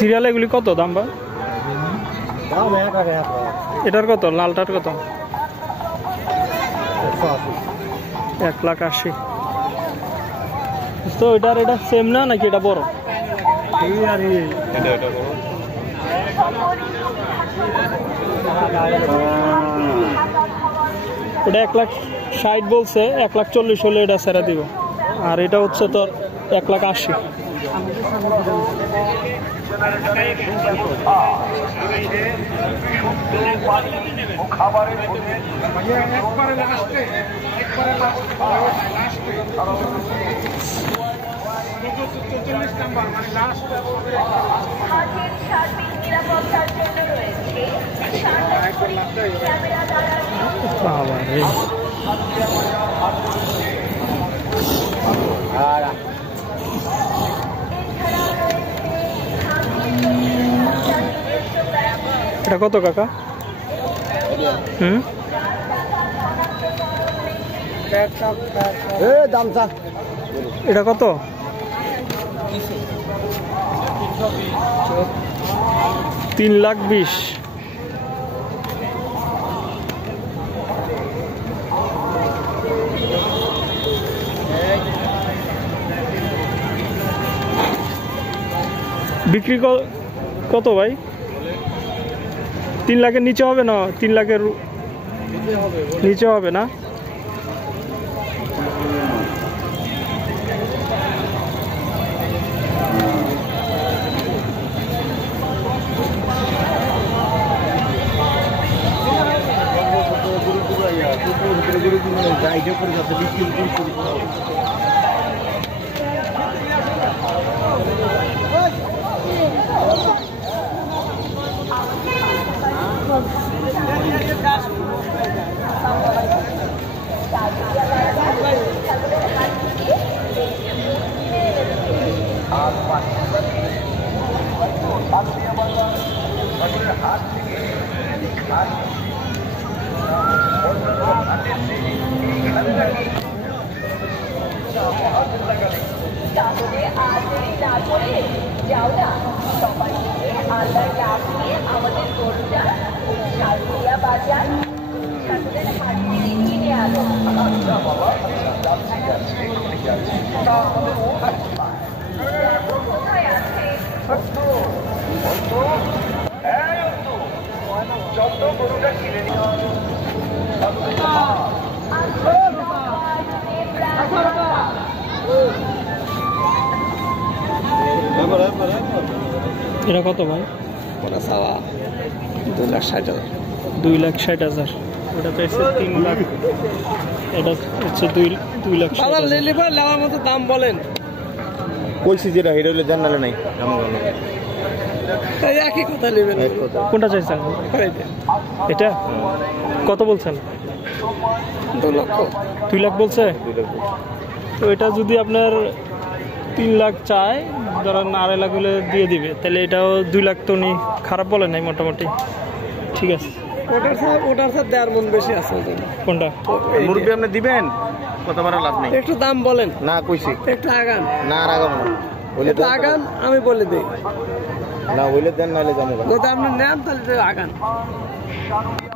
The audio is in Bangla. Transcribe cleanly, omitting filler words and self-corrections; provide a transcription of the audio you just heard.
সিরিয়াল এগুলি কত দাম ভাই? এটার কত? লালটার কত? 1,80,000। তো এটার এটা সেম না নাকি এটা বড়? এটা 1,60,000 বলছে, 1,40,000 হলে এটা ছেড়ে দিব। আর এটা হচ্ছে তোর 1,80,000। এটা কত কাকা? এটা কত? 3,20,000। বিক্রি কত ভাই? 3 লাখের নিচে হবে না? 3 লাখের নিচে হবে না? এটা কত ভাই? 2,60,000। 2,60,000। ওটা পেয়েছে 3 লাখ, এটা হচ্ছে 2,60,000। নেওয়ার মতো দাম বলেন। কইছি যেটা এটা হলে জানালে নাই একই কথা নেবেন। কোনটা চাইছেন? এটা কত বলছেন? 2 লক্ষ। 2 লাখ বলছে? তো এটা যদি আপনার 3 লাখ চায়, ধরেন 2.5 লাখ হলে দিয়ে দিবে, তাহলে এটাও 2 লাখ তো নি খারাপ বলে নাই মোটামুটি। ঠিক আছে, ওটার সাথে দেওয়ার মন বেশি আছে। কোনটা মুরব্বী আপনি দিবেন? কত বার লাভ নেই। একটু দাম বলেন না, কইছি একটু আগান। না, আর আগাম না, হইলে একটু আগান, আমি বলে দিই। না হইলে দেন, নাহলে জানো যদি আপনি নেন তাহলে আগান।